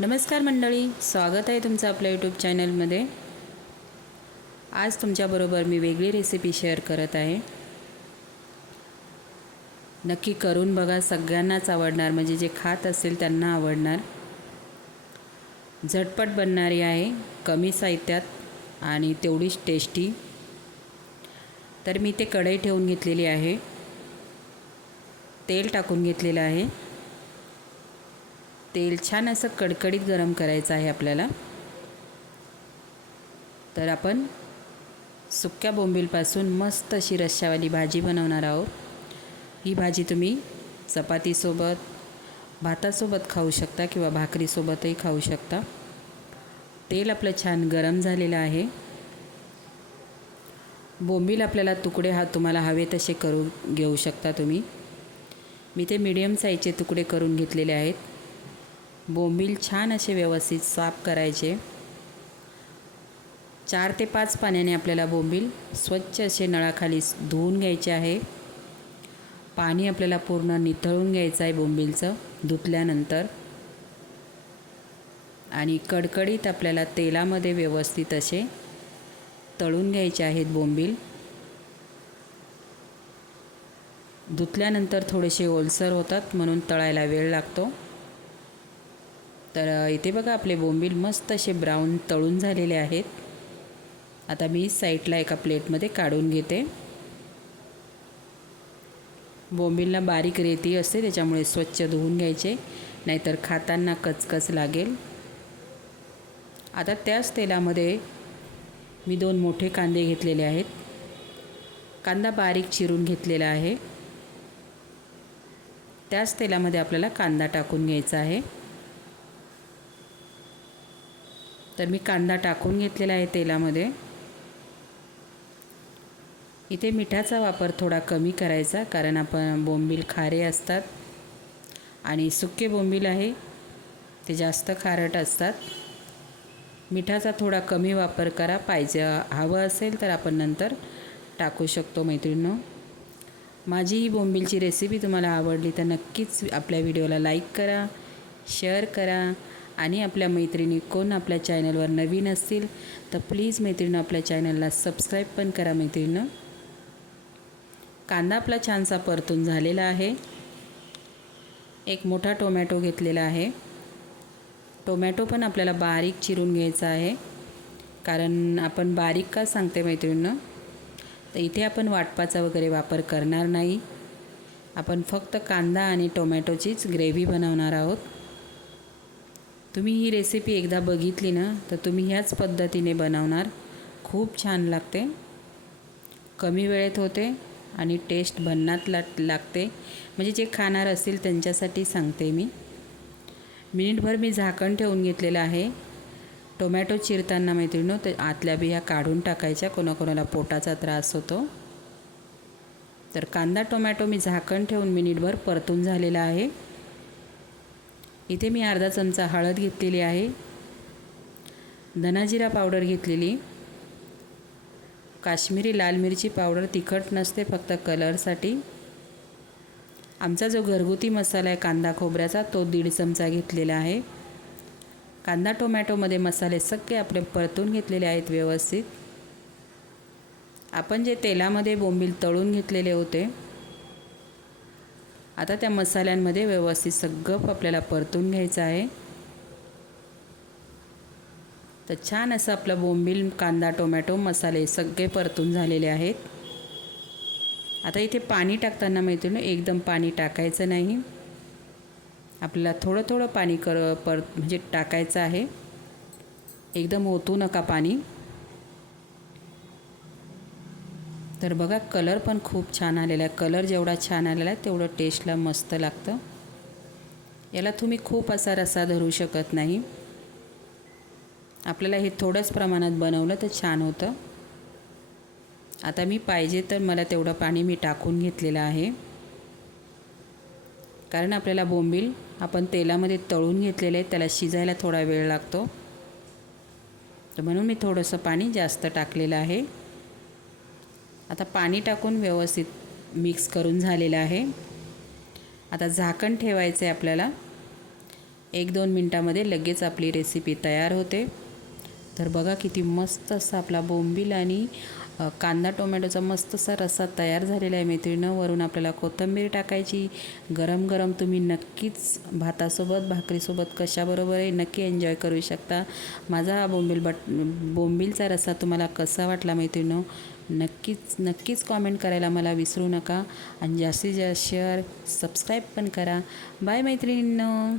नमस्कार मंडळी स्वागत आहे तुमचं आपल्या यूट्यूब चॅनलमध्ये आज तुमच्याबरोबर मी वेगळी रेसिपी शेअर करत आहे. नक्की करून बघा सगळ्यांनाच आवडणार म्हणजे जे खात असेल त्यांना आवडणार. झटपट बनणारी आहे कमी साहित्यात आणि तेवढीच टेस्टी तर मी ते कढई ठेवून घेतलेली आहे. तेल टाकून घेतलेलं आहे. तेल छान असं कडकडीत गरम करायचं आहे आपल्याला. तर आपण सुक्या बोंबीलपासून मस्त अशी रश्शावाली भाजी बनवणार आहोत. ही भाजी तुम्ही चपातीसोबत भातासोबत खाऊ शकता किंवा भाकरीसोबतही खाऊ शकता. तेल आपलं छान गरम झालेलं आहे. बोंबील आपल्याला तुकडे हा तुम्हाला हवे तसे करू घेऊ शकता तुम्ही. मी ते मीडियम साईजचे तुकडे करून घेतलेले आहेत. बोंबील छान असे व्यवस्थित साफ करायचे. चार ते पाच पाण्याने आपल्याला बोंबील स्वच्छ असे नळाखाली धुवून घ्यायचे आहे. पाणी आपल्याला पूर्ण निथळून घ्यायचं आहे बोंबीलचं धुतल्यानंतर. आणि कडकडीत आपल्याला तेलामध्ये व्यवस्थित असे तळून घ्यायचे आहेत बोंबील. धुतल्यानंतर थोडेसे ओलसर होतात म्हणून तळायला वेळ लागतो. तर इथे बघा आपले बोंबील मस्त असे ब्राऊन तळून झालेले आहेत. आता मी साईडला एका प्लेटमध्ये काढून घेते. बोंबीलला बारीक रेती असते त्याच्यामुळे स्वच्छ धुवून घ्यायचे. नाहीतर खाताना कचकच लागेल. आता त्याच तेलामध्ये मी दोन मोठे कांदे घेतलेले आहेत. कांदा बारीक चिरून घेतलेला आहे. त्याच तेलामध्ये आपल्याला कांदा टाकून घ्यायचा आहे. तर मी कांदा टाकून घेतलेला आहे तेलामध्ये. इथे मिठाचा वापर थोडा कमी करायचा कारण आपण बोंबील खारे असतात आणि सुके बोंबील आहे ते जास्त खारट असतात. मिठाचा थोडा कमी वापर करा पाहिजे हवं असेल तर आपण नंतर टाकू शकतो मैत्रिणींनो. माझी ही बोंबीलची रेसिपी तुम्हाला आवडली तर नक्कीच आपल्या व्हिडिओला लाईक करा शेअर करा. आणि आपल्या मैत्रिणी कोण आपल्या चॅनलवर नवीन असतील तर प्लीज मैत्रिणी आपल्या चॅनलला सबस्क्राईब पण करा मैत्रिणीनं. कांदा आपला छानसा परतून झालेला आहे. एक मोठा टोमॅटो घेतलेला आहे. टोमॅटो पण आपल्याला बारीक चिरून घ्यायचा आहे. कारण आपण बारीक का सांगते मैत्रिणीनं तर इथे आपण वाटपाचा वगैरे वापर करणार नाही. आपण फक्त कांदा आणि टोमॅटोचीच ग्रेव्ही बनवणार आहोत. तुम्ही ही रेसिपी एकदा बघितली ना तर तुम्ही ह्याच पद्धतीने बनवणार. खूप छान लागते. कमी वेळेत होते आणि टेस्ट भन्नात ला लागते. म्हणजे जे खाणार असतील त्यांच्यासाठी सांगते मी. मिनिटभर मी झाकण ठेवून घेतलेलं आहे. टोमॅटो चिरताना मैत्रिणो ते आतल्या बिया काढून टाकायच्या. कोणाकोणाला पोटाचा त्रास होतो. तर कांदा टोमॅटो मी झाकण ठेवून मिनिटभर परतून झालेला आहे. इथे मी अर्धा चमचा हळद घेतलेली आहे. धनाजिरा पावडर घेतलेली. काश्मीरी लाल मिरची पावडर तिखट नसते फक्त कलरसाठी. आमचा जो घरगुती मसाला आहे कांदा खोबऱ्याचा तो दीड चमचा घेतलेला आहे. कांदा टोमॅटोमध्ये मसाले सगळे आपले परतून घेतलेले आहेत व्यवस्थित. आपण जे तेलामध्ये बोंबील तळून घेतलेले होते आता त्या मसाल्यांमध्ये व्यवस्थित सगळं आपल्याला परतून घ्यायचं आहे. तर छान असं आपलं बोंबील कांदा टोमॅटो मसाले सगळे परतून झालेले आहेत. आता इथे पाणी टाकताना माहिती ना एकदम पाणी टाकायचं नाही. आपल्याला थोडं थोडं पाणी कर पर म्हणजे टाकायचं आहे. एकदम ओतू नका पाणी. तर बघा कलर पण खूप छान आलेला आहे. कलर जेवढा छान आलेला आहे तेवढं टेस्टला मस्त लागतं. याला तुम्ही खूप असा रसा धरू शकत नाही. आपल्याला हे थोडंच प्रमाणात बनवलं तर छान होतं. आता मी पाहिजे तर मला तेवढं पाणी मी टाकून घेतलेलं आहे. कारण आपल्याला बोंबील आपण तेलामध्ये तळून घेतलेले आहे त्याला शिजायला थोडा वेळ लागतो. तर म्हणून मी थोडंसं पाणी जास्त टाकलेलं आहे. आता पाणी टाकून व्यवस्थित मिक्स करून झालेलं आहे. आता झाकण ठेवायचं आहे आपल्याला. एक दोन मिनटामध्ये लगेच आपली रेसिपी तयार होते. तर बघा किती मस्त असा आपला बोंबील आणि कांदा टोमॅटोचा मस्त असा रस्सा तयार झालेला आहे मैत्रिणीनं. वरून आपल्याला कोथिंबीर टाकायची. गरम गरम तुम्ही नक्कीच भातासोबत भाकरीसोबत कशाबरोबरही नक्की एन्जॉय करू शकता. माझा हा बोंबील बट बोंबीलचा रस्सा तुम्हाला कसा वाटला मैत्रिणीनं? नक्कीच नक्कीच कॉमेंट करायला मला विसरू नका. आणि जास्तीत जास्त शेअर सबस्क्राईब पण करा. बाय मैत्रिणींनो.